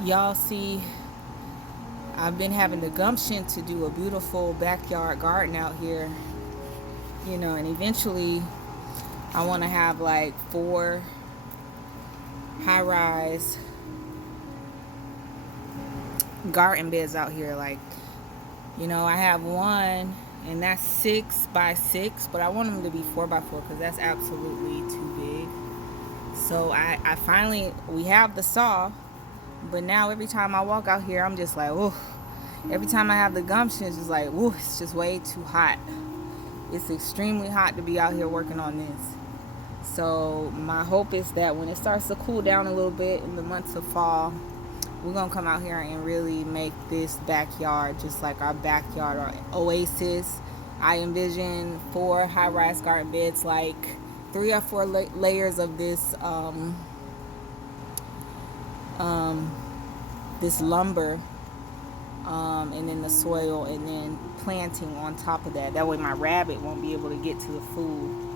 Y'all see, I've been having the gumption to do a beautiful backyard garden out here, and eventually I want to have like 4 high rise garden beds out here. Like, I have one and that's 6 by 6, but I want them to be 4 by 4 because that's absolutely too big. So I finally, we have the saw, but now every time I walk out here, I'm just like, oh, every time I have the gumption, it's just like, oh, it's just way too hot. It's extremely hot to be out here working on this. So my hope is that when it starts to cool down a little bit in the months of fall, we're gonna come out here and really make this backyard just like our backyard, our oasis. I envision 4 high-rise garden beds, like 3 or 4 layers of this lumber, and then the soil, and then planting on top of that. That way my rabbit won't be able to get to the food.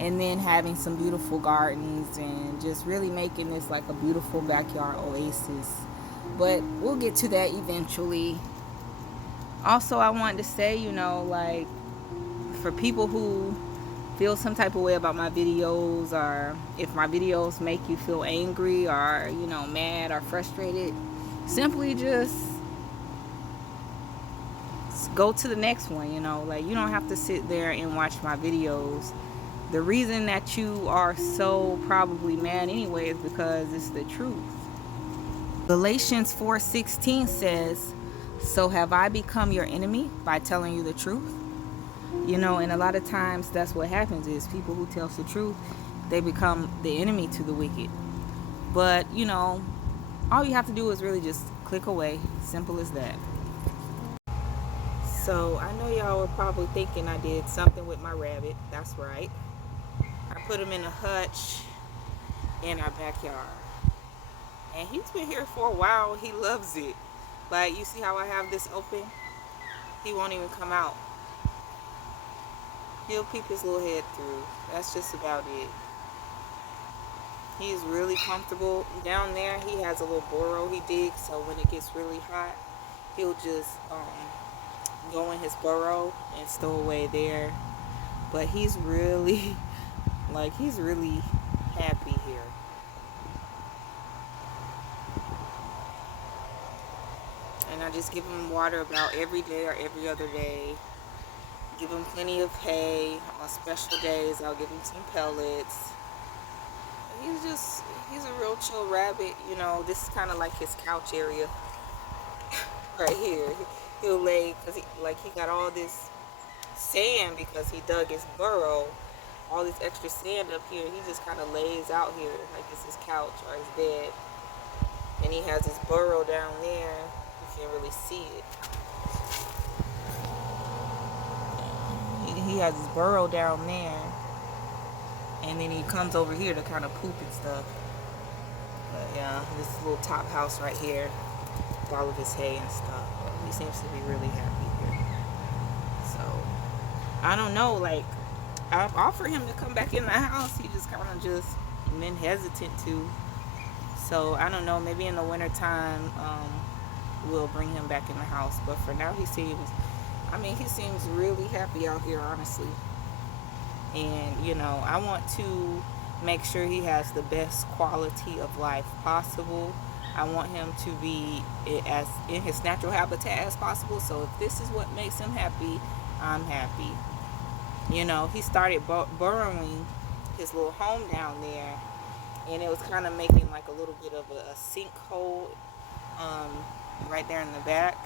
And then having some beautiful gardens and just really making this like a beautiful backyard oasis. But we'll get to that eventually. Also, I wanted to say, like, for people who feel some type of way about my videos, or if my videos make you feel angry or, mad or frustrated, simply just go to the next one. Like, you don't have to sit there and watch my videos. The reason that you are so probably mad anyway is because it's the truth. Galatians 4:16 says, so have I become your enemy by telling you the truth? And a lot of times that's what happens, is people who tell the truth, they become the enemy to the wicked. But all you have to do is really just click away. Simple as that. So I know y'all were probably thinking I did something with my rabbit. That's right, I put him in a hutch in our backyard, and he's been here for a while. He loves it. Like, you see how I have this open? He won't even come out. He'll peep his little head through. That's just about it. He's really comfortable down there. He has a little burrow he digs, so when it gets really hot, he'll just go in his burrow and stow away there. But he's really, like, he's really happy here. And I just give him water about every day or every other day. Give him plenty of hay. On special days, I'll give him some pellets. He's a real chill rabbit. This is kind of like his couch area right here. He'll lay, because he got all this sand because he dug his burrow. All this extra sand up here. He just kind of lays out here like it's his couch or his bed. And he has his burrow down there. You can't really see it. He has his burrow down there, and then he comes over here to kind of poop and stuff. But yeah, this little top house right here with all of his hay and stuff. He seems to be really happy here. So I don't know, like, I've offered him to come back in the house. He just kind of just been hesitant to. So I don't know, maybe in the winter time we'll bring him back in the house. But for now, he seems really happy out here, honestly. And I want to make sure he has the best quality of life possible. I want him to be as in his natural habitat as possible. So if this is what makes him happy, I'm happy. He started burrowing his little home down there, and it was kind of making like a little bit of a sinkhole right there in the back.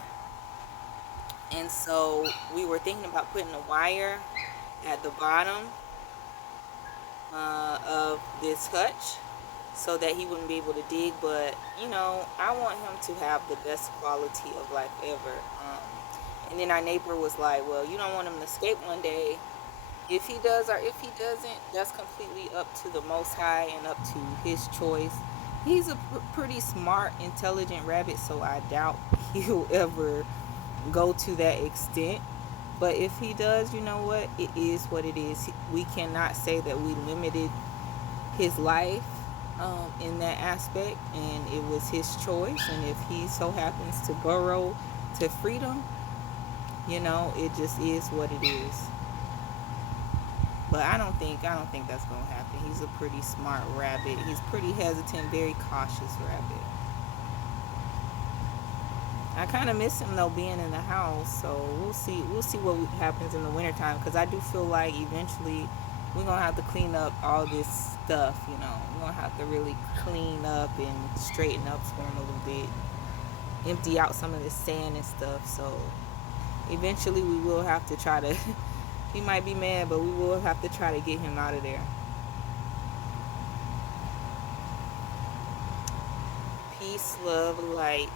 And so we were thinking about putting a wire at the bottom of this hutch so that he wouldn't be able to dig. But I want him to have the best quality of life ever. And then our neighbor was like, well, you don't want him to escape one day. If he does or if he doesn't, that's completely up to the Most High and up to his choice. He's a pretty smart, intelligent rabbit, so I doubt he'll ever go to that extent. But if he does, you know what? It is what it is. We cannot say that we limited his life. in that aspect, and it was his choice. And if he so happens to burrow to freedom, it just is what it is. But I don't think that's gonna happen. He's a pretty smart rabbit. He's pretty hesitant, very cautious rabbit. I kind of miss him though, being in the house. So we'll see. We'll see what happens in the wintertime, because I do feel like eventually we're gonna have to clean up all this stuff. We're gonna have to really clean up and straighten up for him a little bit, empty out some of the sand and stuff. So eventually we will have to try to. He might be mad, but we will have to try to get him out of there. Peace, love, light.